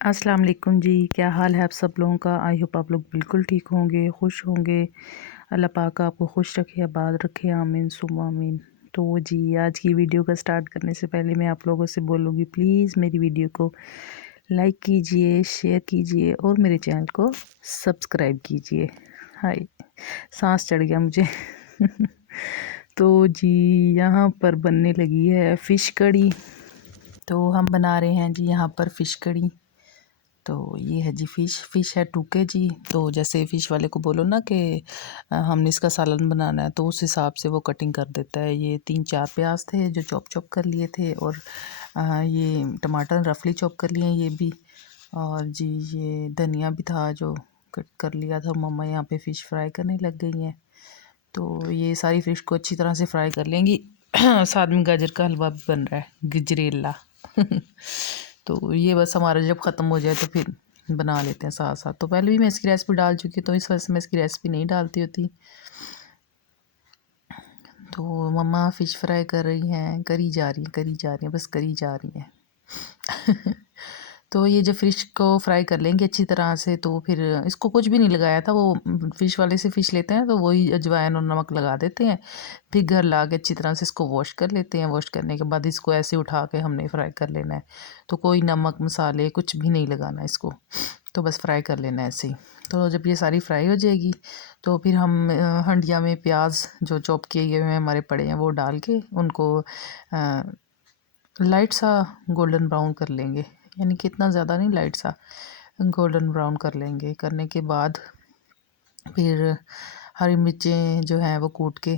अस्सलाम वालेकुम जी। क्या हाल है आप सब लोगों का। आई होप आप लोग बिल्कुल ठीक होंगे, खुश होंगे। अल्लाह पाक आपको खुश रखे, आबाद रखे, आमीन सुम्मा आमीन। तो जी आज की वीडियो का स्टार्ट करने से पहले मैं आप लोगों से बोलूँगी प्लीज़ मेरी वीडियो को लाइक कीजिए, शेयर कीजिए और मेरे चैनल को सब्सक्राइब कीजिए। हाय सांस चढ़ गया मुझे तो जी यहाँ पर बनने लगी है फ़िश कड़ी। तो हम बना रहे हैं जी यहाँ पर फ़िश कड़ी। तो ये है जी फ़िश है 2 kg। तो जैसे फ़िश वाले को बोलो ना कि हमने इसका सालन बनाना है तो उस हिसाब से वो कटिंग कर देता है। ये 3-4 प्याज थे जो चॉप कर लिए थे और ये टमाटर रफली चॉप कर लिए ये भी। और जी ये धनिया भी था जो कट कर लिया था। मम्मा यहाँ पे फ़िश फ्राई करने लग गई हैं। तो ये सारी फ़िश को अच्छी तरह से फ्राई कर लेंगी साथ में गाजर का हलवा भी बन रहा है, गजरेला तो ये बस हमारा जब ख़त्म हो जाए तो फिर बना लेते हैं साथ साथ। तो पहले भी मैं इसकी रेसिपी डाल चुकी हूँ तो इस वजह से मैं इसकी रेसिपी नहीं डालती होती। तो मम्मा फ़िश फ्राई कर रही हैं, करी जा रही हैं, बस करी जा रही हैं तो ये जब फ़िश को फ्राई कर लेंगे अच्छी तरह से तो फिर इसको कुछ भी नहीं लगाया था। वो फ़िश वाले से फ़िश लेते हैं तो वही अजवाइन और नमक लगा देते हैं। फिर घर ला के अच्छी तरह से इसको वॉश कर लेते हैं। वॉश करने के बाद इसको ऐसे उठा के हमने फ्राई कर लेना है। तो कोई नमक मसाले कुछ भी नहीं लगाना इसको, तो बस फ्राई कर लेना है ऐसे ही। तो जब ये सारी फ्राई हो जाएगी तो फिर हम हंडिया में प्याज जो चॉप किए हुए हमारे पड़े हैं वो डाल के उनको लाइट सा गोल्डन ब्राउन कर लेंगे, यानी कि इतना ज़्यादा नहीं, लाइट सा गोल्डन ब्राउन कर लेंगे। करने के बाद फिर हरी मिर्चें जो हैं वो कूट के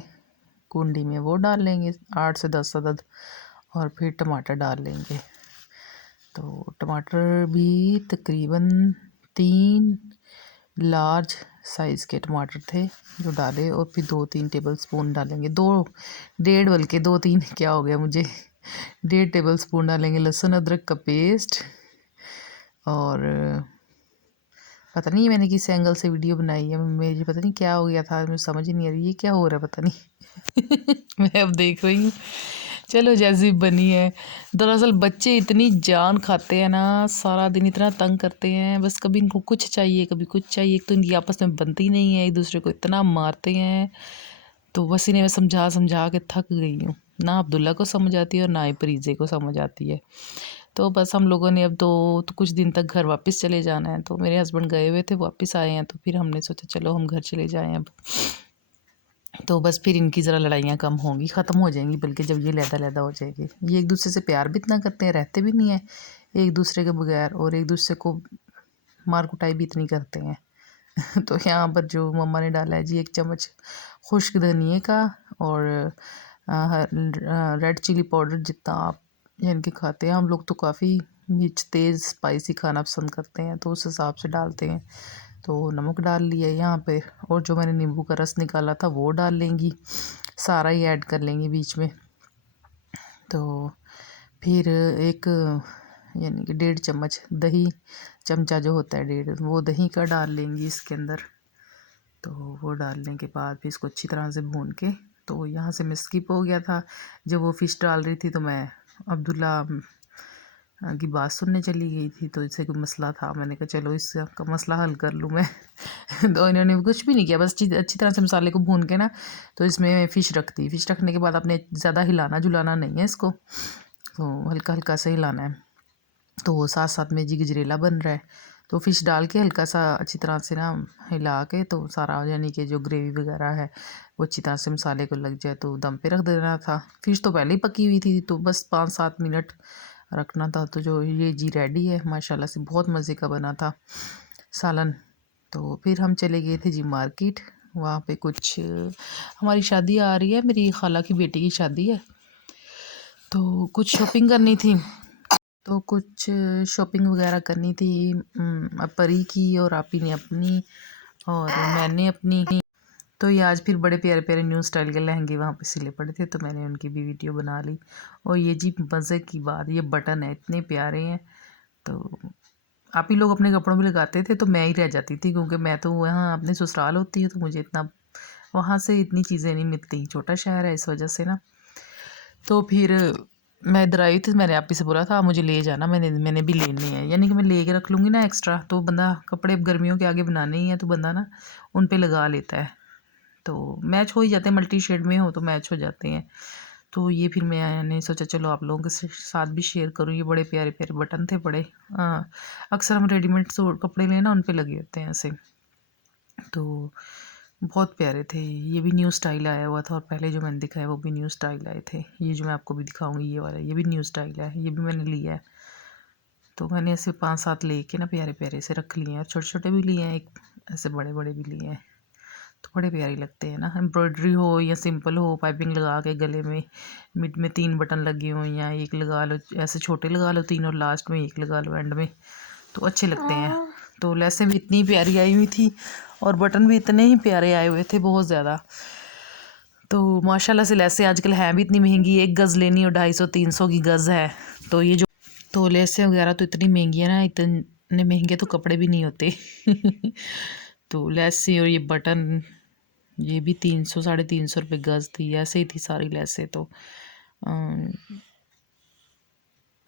कुंडी में वो डाल लेंगे 8 से 10 अदद। और फिर टमाटर डाल लेंगे। तो टमाटर भी तकरीबन 3 लार्ज साइज़ के टमाटर थे जो डाले। और फिर 2-3 टेबल स्पून डालेंगे, 2 बल्कि 2-3 क्या हो गया मुझे 1.5 टेबल स्पून डालेंगे लहसुन अदरक का पेस्ट। और पता नहीं मैंने किस एंगल से वीडियो बनाई है, मेरी पता नहीं क्या हो गया था, मुझे समझ ही नहीं आ रही ये क्या हो रहा है पता नहीं मैं अब देख रही हूँ, चलो जैसी बनी है। दरअसल बच्चे इतनी जान खाते हैं ना, सारा दिन इतना तंग करते हैं, बस कभी इनको कुछ चाहिए कभी कुछ चाहिए। एक तो इनकी आपस में बनती नहीं है, एक दूसरे को इतना मारते हैं। तो बस इन्हें मैं समझा समझा के थक गई हूँ। ना अब्दुल्ला को समझ आती है और ना ही फरीज़े को समझ आती है। तो बस हम लोगों ने अब तो कुछ दिन तक घर वापस चले जाना है। तो मेरे हस्बैंड गए हुए थे, वापस आए हैं, तो फिर हमने सोचा चलो हम घर चले जाएं अब। तो बस फिर इनकी ज़रा लड़ाइयाँ कम होंगी, ख़त्म हो जाएंगी, बल्कि जब ये लैदा हो जाएगी। ये एक दूसरे से प्यार भी इतना करते हैं, रहते भी नहीं हैं एक दूसरे के बगैर, और एक दूसरे को मार कुटाई भी इतनी करते हैं तो यहाँ पर जो मम्मा ने डाला है जी 1 चम्मच खुश्क धनिए का और रेड चिली पाउडर, जितना आप यानी कि खाते हैं। हम लोग तो काफ़ी मिर्च तेज़ स्पाइसी खाना पसंद करते हैं तो उस हिसाब से डालते हैं। तो नमक डाल लिया यहाँ पे, और जो मैंने नींबू का रस निकाला था वो डाल लेंगी, सारा ही ऐड कर लेंगे बीच में। तो फिर एक यानी कि 1.5 चम्मच दही, चमचा जो होता है 1.5, वो दही का डाल लेंगी इसके अंदर। तो वो डालने के बाद फिर इसको अच्छी तरह से भून के, तो यहाँ से मैं स्किप हो गया था जब वो फ़िश डाल रही थी, तो मैं अब्दुल्ला की बात सुनने चली गई थी। तो इससे कोई मसला था, मैंने कहा चलो इसका मसला हल कर लूँ मैं तो इन्होंने कुछ भी नहीं किया, बस अच्छी तरह से मसाले को भून के ना, तो इसमें फ़िश रख दी। फ़िश रखने के बाद आपने ज़्यादा हिलाना जुलाना नहीं है इसको, तो हल्का हल्का सा हिलाना है। तो वो साथ साथ में जी गजरेला बन रहा है। तो फ़िश डाल के हल्का सा अच्छी तरह से ना हिला के, तो सारा यानी कि जो ग्रेवी वगैरह है वो अच्छी तरह से मसाले को लग जाए तो दम पे रख देना था। फ़िश तो पहले ही पकी हुई थी, तो बस 5-7 मिनट रखना था। तो जो ये जी रेडी है माशाल्लाह से, बहुत मज़े का बना था सालन। तो फिर हम चले गए थे जी मार्केट। वहाँ पे कुछ हमारी शादी आ रही है, मेरी खाला की बेटी की शादी है, तो कुछ शॉपिंग करनी थी। तो कुछ शॉपिंग वगैरह करनी थी परी की और आपी ने अपनी और मैंने अपनी। तो ये आज फिर बड़े प्यारे प्यारे न्यू स्टाइल के लहंगे वहाँ पे सिले पड़े थे, तो मैंने उनकी भी वीडियो बना ली। और ये जी मज़े की बात, ये बटन है इतने प्यारे हैं। तो आप ही लोग अपने कपड़ों में लगाते थे तो मैं ही रह जाती थी, क्योंकि मैं तो वहाँ अपने ससुराल होती हूँ तो मुझे इतना वहाँ से इतनी चीज़ें नहीं मिलती, छोटा शहर है इस वजह से ना। तो फिर मैं इधर आई थी, मैंने आप ही से बोला था आप मुझे ले जाना, मैंने भी लेनी है, यानी कि मैं ले के रख लूँगी ना एक्स्ट्रा, तो बंदा कपड़े गर्मियों के आगे बनाने ही हैं तो बंदा ना उन पे लगा लेता है, तो मैच हो ही जाते हैं, मल्टी शेड में हो तो मैच हो जाते हैं। तो ये फिर मैंने सोचा चलो आप लोगों के साथ भी शेयर करूँ, ये बड़े प्यारे प्यारे बटन थे बड़े। हाँ, अक्सर हम रेडीमेड सूट कपड़े लें ना उन पे लगे होते हैं ऐसे, तो बहुत प्यारे थे। ये भी न्यू स्टाइल आया हुआ था और पहले जो मैंने दिखाया वो भी न्यू स्टाइल आए थे। ये जो मैं आपको भी दिखाऊंगी ये वाला, ये भी न्यू स्टाइल है, ये भी मैंने लिया है। तो मैंने ऐसे 5-7 लेके ना प्यारे प्यारे से रख लिए हैं, और छोटे छोटे भी लिए हैं, एक ऐसे बड़े बड़े भी लिए हैं, तो बड़े प्यारे लगते हैं ना। एम्ब्रॉयडरी हो या सिंपल हो, पाइपिंग लगा के गले में मिड में 3 बटन लगे हों या एक लगा लो, ऐसे छोटे लगा लो 3 और लास्ट में एक लगा लो एंड में, तो अच्छे लगते हैं। तो लेसें भी इतनी प्यारी आई हुई थी और बटन भी इतने ही प्यारे आए हुए थे, बहुत ज़्यादा। तो माशाल्लाह से लेसें आजकल हैं भी इतनी महंगी, एक गज़ लेनी हो 250-300 की गज़ है। तो ये जो तो लेसें वगैरह तो इतनी महंगी है ना, इतने महंगे तो कपड़े भी नहीं होते। तो लेसें और ये बटन, ये भी 300-350 रुपये गज़ थी, ऐसे ही थी सारी लेसें। तो अम,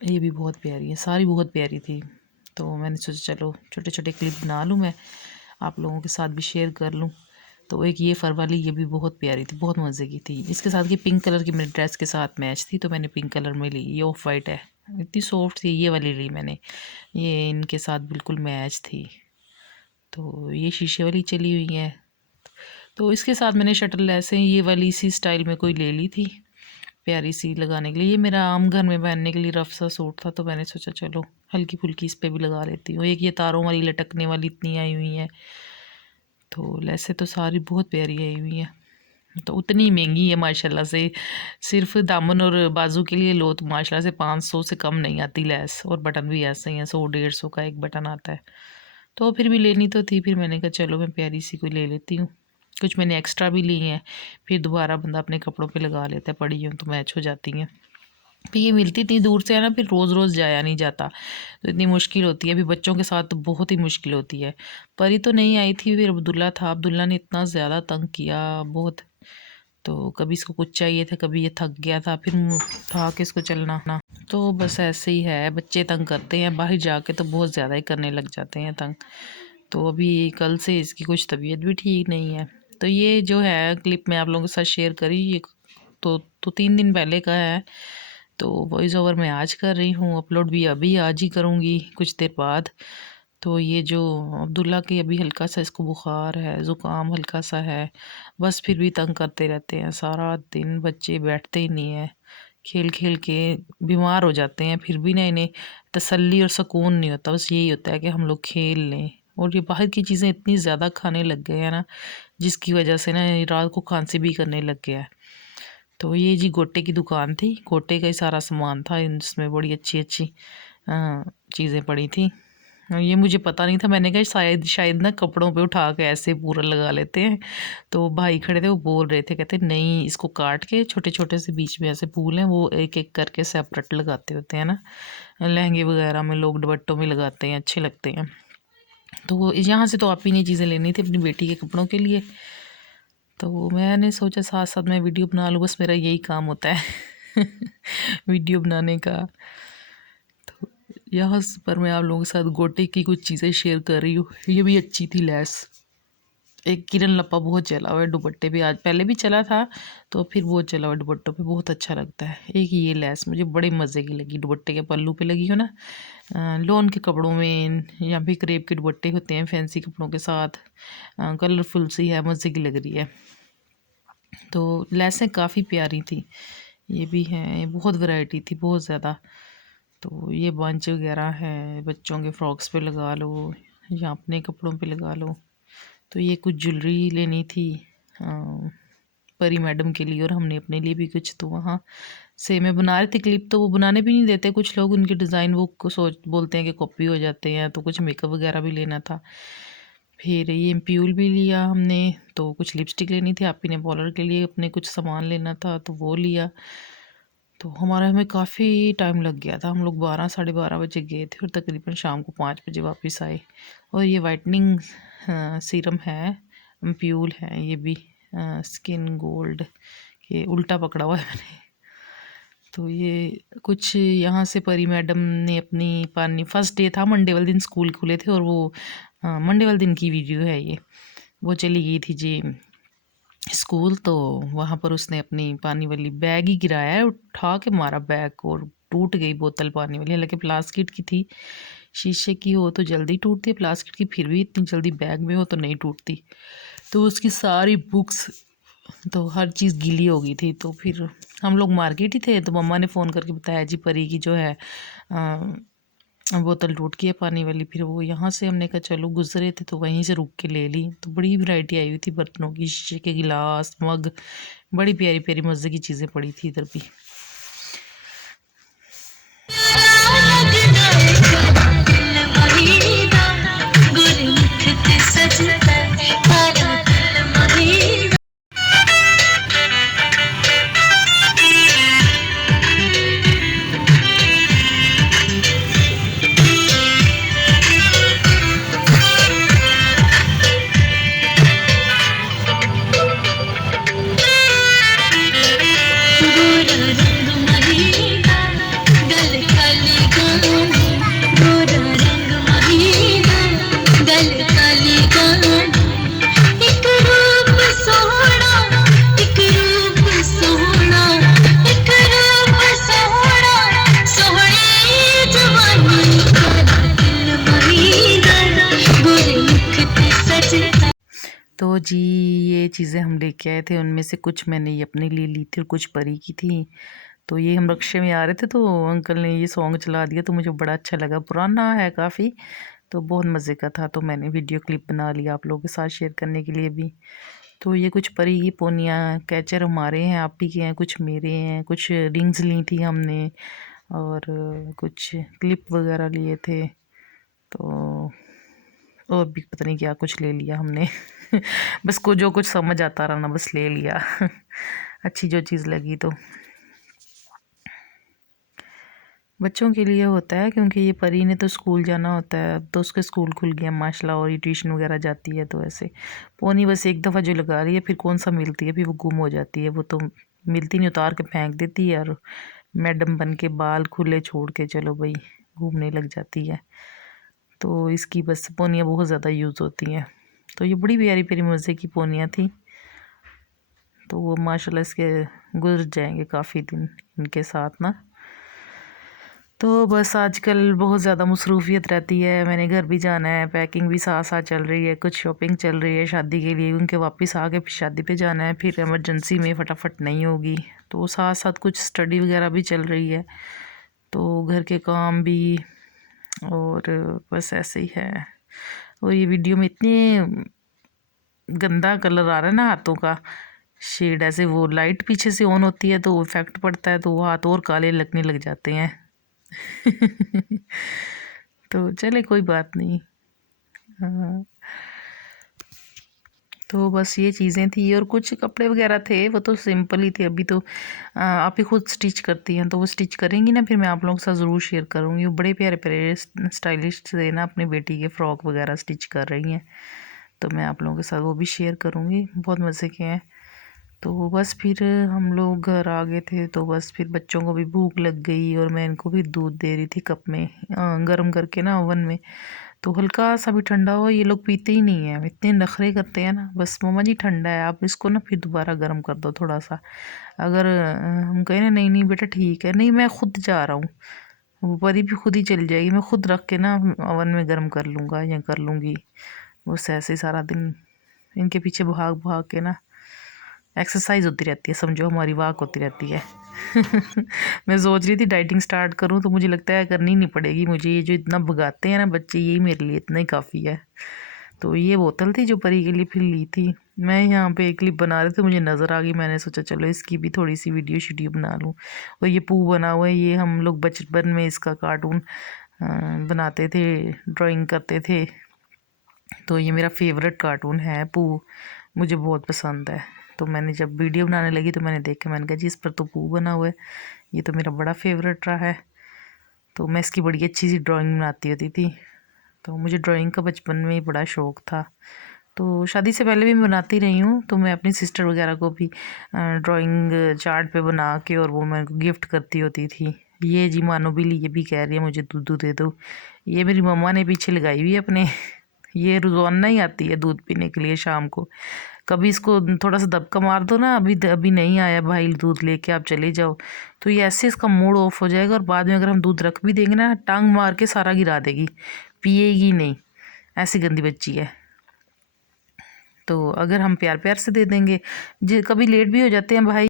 ये भी बहुत प्यारी है, सारी बहुत प्यारी थी। तो मैंने सोचा चलो छोटे छोटे क्लिप बना लूँ मैं, आप लोगों के साथ भी शेयर कर लूँ। तो एक ये फर वाली, ये भी बहुत प्यारी थी, बहुत मज़े की थी। इसके साथ की पिंक कलर की मेरी ड्रेस के साथ मैच थी, तो मैंने पिंक कलर में ली। ये ऑफ वाइट है, इतनी सॉफ्ट थी, ये वाली ली मैंने, ये इनके साथ बिल्कुल मैच थी। तो ये शीशे वाली चली हुई है। तो इसके साथ मैंने शटल लेसें ये वाली इसी स्टाइल में कोई ले ली थी, प्यारी सी लगाने के लिए। ये मेरा आम घर में पहनने के लिए रफ सा सूट था, तो मैंने सोचा चलो हल्की फुल्की इस पे भी लगा लेती हूँ। एक ये तारों वाली लटकने वाली इतनी आई हुई है, तो लेसे तो सारी बहुत प्यारी आई हुई है। तो उतनी महंगी है माशाल्लाह से, सिर्फ दामन और बाजू के लिए लो तो माशाल्लाह से 500 से कम नहीं आती लेस, और बटन भी ऐसे ही है, 100-150 का एक बटन आता है। तो फिर भी लेनी तो थी, फिर मैंने कहा चलो मैं प्यारी सी कोई ले लेती हूँ। कुछ मैंने एक्स्ट्रा भी ली हैं, फिर दोबारा बंदा अपने कपड़ों पे लगा लेता है, पड़ी हूँ तो मैच हो जाती हैं। फिर ये मिलती इतनी दूर से है ना, फिर रोज़ रोज़ जाया नहीं जाता, तो इतनी मुश्किल होती है। अभी बच्चों के साथ तो बहुत ही मुश्किल होती है। परी तो नहीं आई थी, फिर अब्दुल्ला था, अब्दुल्ला ने इतना ज़्यादा तंग किया बहुत। तो कभी इसको कुछ चाहिए था, कभी ये थक गया था, फिर उठा के इसको चलना ना। तो बस ऐसे ही है, बच्चे तंग करते हैं, बाहर जाके तो बहुत ज़्यादा ही करने लग जाते हैं तंग। तो अभी कल से इसकी कुछ तबीयत भी ठीक नहीं है। तो ये जो है क्लिप मैं आप लोगों के साथ शेयर करी, ये तो 3 दिन पहले का है। तो वॉइस ओवर मैं आज कर रही हूँ, अपलोड भी अभी आज ही करूँगी कुछ देर बाद। तो ये जो अब्दुल्ला की अभी हल्का सा इसको बुखार है, ज़ुकाम हल्का सा है, बस फिर भी तंग करते रहते हैं सारा दिन, बच्चे बैठते ही नहीं हैं, खेल खेल के बीमार हो जाते हैं। फिर भी ना इन्हें तसल्ली और सुकून नहीं होता, बस यही होता है कि हम लोग खेल लें। और ये बाहर की चीज़ें इतनी ज़्यादा खाने लग गए हैं ना, जिसकी वजह से ना ये रात को खांसी भी करने लग गया है। तो ये जी गोटे की दुकान थी, गोटे का ही सारा सामान था, इसमें बड़ी अच्छी अच्छी चीज़ें पड़ी थी। ये मुझे पता नहीं था, मैंने कहा शायद शायद ना कपड़ों पे उठा के ऐसे पूरा लगा लेते हैं। तो भाई खड़े थे, वो बोल रहे थे, कहते नहीं इसको काट के छोटे छोटे से बीच में ऐसे फूल हैं वो एक एक करके सेपरेट लगाते होते हैं ना, लहंगे वगैरह में लोग दुपट्टों में लगाते हैं, अच्छे लगते हैं। तो वो यहाँ से तो आप ही ने चीज़ें लेनी थी अपनी बेटी के कपड़ों के लिए, तो मैंने सोचा साथ साथ मैं वीडियो बना लूँ, बस मेरा यही काम होता है वीडियो बनाने का। तो यहाँ पर मैं आप लोगों के साथ गोटे की कुछ चीज़ें शेयर कर रही हूँ। ये भी अच्छी थी लेस। एक किरण लप्पा बहुत चला हुआ है दुपट्टे पे, आज पहले भी चला था, तो फिर बहुत चला हुआ दुपट्टों पे, बहुत अच्छा लगता है। एक ये लेस मुझे बड़े मज़े की लगी, दुपट्टे के पल्लू पे लगी हो ना, लॉन के कपड़ों में या भी क्रेप के दुपट्टे होते हैं फैंसी कपड़ों के साथ, कलरफुल सी है, मज़े की लग रही है। तो लेसें काफ़ी प्यारी थी, ये भी हैं, बहुत वैरायटी थी बहुत ज़्यादा। तो ये बंच वगैरह है, बच्चों के फ्रॉक्स पे लगा लो या अपने कपड़ों पे लगा लो। तो ये कुछ ज्वेलरी लेनी थी परी मैडम के लिए, और हमने अपने लिए भी कुछ, तो वहाँ से मैं बना रही थी क्लिप, तो वो बनाने भी नहीं देते कुछ लोग, उनके डिज़ाइन वो सोच बोलते हैं कि कॉपी हो जाते हैं। तो कुछ मेकअप वगैरह भी लेना था, फिर ये एम्प्यूल भी लिया हमने, तो कुछ लिपस्टिक लेनी थी, आप ही ने पॉलर के लिए अपने कुछ सामान लेना था तो वो लिया। तो हमें काफ़ी टाइम लग गया था, हम लोग 12-12:30 बजे गए थे और तकरीबन शाम को 5 बजे वापस आए। और ये वाइटनिंग सीरम है, एम्प्यूल है, ये भी स्किन गोल्ड, ये उल्टा पकड़ा हुआ है मैंने। तो ये कुछ यहाँ से परी मैडम ने अपनी पानी, फर्स्ट डे था, मंडे वाले दिन स्कूल खुले थे और वो मंडे वाले दिन की वीडियो है ये। वो चली गई थी जी स्कूल, तो वहाँ पर उसने अपनी पानी वाली बैग ही गिराया है, उठा के मारा बैग और टूट गई बोतल पानी वाली। हालांकि प्लास्टिक की थी, शीशे की हो तो जल्दी टूटती है, प्लास्टिक की फिर भी इतनी जल्दी बैग में हो तो नहीं टूटती। तो उसकी सारी बुक्स तो हर चीज़ गीली हो गई थी। तो फिर हम लोग मार्केट ही थे, तो मम्मा ने फ़ोन करके बताया जी परी की जो है बोतल टूट गई है पानी वाली। फिर वो यहाँ से हमने कहा चलो गुजरे थे तो वहीं से रुक के ले ली। तो बड़ी वैरायटी आई हुई थी बर्तनों की, शीशे के गिलास, मग, बड़ी प्यारी प्यारी मज़े की चीज़ें पड़ी थी इधर भी। तो जी ये चीज़ें हम लेके आए थे, उनमें से कुछ मैंने ये अपने लिए ली थी और कुछ परी की थी। तो ये हम रिक्शे में आ रहे थे तो अंकल ने ये सॉन्ग चला दिया, तो मुझे बड़ा अच्छा लगा, पुराना है काफ़ी, तो बहुत मज़े का था। तो मैंने वीडियो क्लिप बना लिया आप लोगों के साथ शेयर करने के लिए भी। तो ये कुछ परी की पोनियाँ, कैचर हमारे हैं, आप ही के हैं, कुछ मेरे हैं, कुछ रिंग्स ली थी हमने और कुछ क्लिप वगैरह लिए थे। तो और भी पता नहीं क्या कुछ ले लिया हमने बस को जो कुछ समझ आता रहा ना बस ले लिया अच्छी जो चीज़ लगी। तो बच्चों के लिए होता है, क्योंकि ये परी ने तो स्कूल जाना होता है, अब तो उसके स्कूल खुल गया माशाल्लाह, और ये ट्यूशन वगैरह जाती है। तो ऐसे पोनी बस एक दफ़ा जो लगा रही है, फिर कौन सा मिलती है, फिर वो गुम हो जाती है, वो तो मिलती नहीं, उतार के फेंक देती है और मैडम बन के बाल खुले छोड़ के चलो भाई घूमने लग जाती है। तो इसकी बस पोनियाँ बहुत ज़्यादा यूज़ होती हैं। तो ये बड़ी प्यारी प्यारी मज़े की पोनियाँ थी। तो वो माशाल्लाह इसके गुजर जाएंगे काफ़ी दिन इनके साथ ना। तो बस आजकल बहुत ज़्यादा मसरूफ़ियत रहती है, मैंने घर भी जाना है, पैकिंग भी साथ साथ चल रही है, कुछ शॉपिंग चल रही है शादी के लिए, उनके वापस आके फिर शादी पे जाना है, फिर इमरजेंसी में फटाफट नहीं होगी, तो साथ साथ कुछ स्टडी वगैरह भी चल रही है, तो घर के काम भी, और बस ऐसे ही है। और ये वीडियो में इतने गंदा कलर आ रहा है ना हाथों का, शेड ऐसे, वो लाइट पीछे से ऑन होती है तो इफेक्ट पड़ता है, तो वो हाथ और काले लगने लग जाते हैं तो चले कोई बात नहीं। हाँ, तो बस ये चीज़ें थी और कुछ कपड़े वगैरह थे, वो तो सिंपल ही थे। अभी तो आप ही खुद स्टिच करती हैं, तो वो स्टिच करेंगी ना, फिर मैं आप लोगों के साथ ज़रूर शेयर करूँगी। वो बड़े प्यारे प्यारे स्टाइलिश से ना अपनी बेटी के फ़्रॉक वगैरह स्टिच कर रही हैं, तो मैं आप लोगों के साथ वो भी शेयर करूँगी, बहुत मज़े के हैं। तो बस फिर हम लोग घर आ गए थे, तो बस फिर बच्चों को भी भूख लग गई और मैं इनको भी दूध दे रही थी कप में गर्म करके ना ओवन में। तो हल्का सा भी ठंडा हो ये लोग पीते ही नहीं है, इतने नखरे करते हैं ना, बस मम्मा जी ठंडा है, आप इसको ना फिर दोबारा गर्म कर दो थोड़ा सा। अगर हम कहें ना नहीं नहीं बेटा ठीक है, नहीं मैं खुद जा रहा हूँ, वो परी भी खुद ही चली जाएगी, मैं खुद रख के ना ओवन में गर्म कर लूँगा या कर लूँगी। बस ऐसे ही सारा दिन इनके पीछे भाग भाग के ना एक्सरसाइज होती रहती है, समझो हमारी वाक होती रहती है मैं सोच रही थी डाइटिंग स्टार्ट करूं, तो मुझे लगता है करनी नहीं पड़ेगी मुझे, ये जो इतना भगाते हैं ना बच्चे, यही मेरे लिए इतना ही काफ़ी है। तो ये बोतल थी जो परी के लिए फिर ली थी, मैं यहाँ पे एक क्लिप बना रहे थे, मुझे नज़र आ गई, मैंने सोचा चलो इसकी भी थोड़ी सी वीडियो शीडियो बना लूँ। और ये पू बना हुआ है, ये हम लोग बचपन में इसका कार्टून बनाते थे, ड्राइंग करते थे। तो ये मेरा फेवरेट कार्टून है पू, मुझे बहुत पसंद है। तो मैंने जब वीडियो बनाने लगी तो मैंने देखा, मैंने कहा जी इस पर तो पू बना हुआ है, ये तो मेरा बड़ा फेवरेट रहा है। तो मैं इसकी बड़ी अच्छी सी ड्राइंग बनाती होती थी, तो मुझे ड्राइंग का बचपन में ही बड़ा शौक़ था। तो शादी से पहले भी मैं बनाती रही हूँ, तो मैं अपनी सिस्टर वगैरह को भी ड्राइंग चार्ट पे बना के और वो मेरे को गिफ्ट करती होती थी। ये जी मानो बिल्ली ये भी कह रही है मुझे दूध दे दो। ये मेरी मम्मा ने पीछे लगाई हुई है अपने। ये रोज़ाना ही आती है दूध पीने के लिए शाम को। कभी इसको थोड़ा सा दबका मार दो ना, अभी अभी नहीं आया भाई दूध लेके आप चले जाओ, तो ये ऐसे इसका मूड ऑफ हो जाएगा और बाद में अगर हम दूध रख भी देंगे ना, टांग मार के सारा गिरा देगी, पिएगी नहीं। ऐसी गंदी बच्ची है। तो अगर हम प्यार प्यार से दे देंगे, कभी लेट भी हो जाते हैं भाई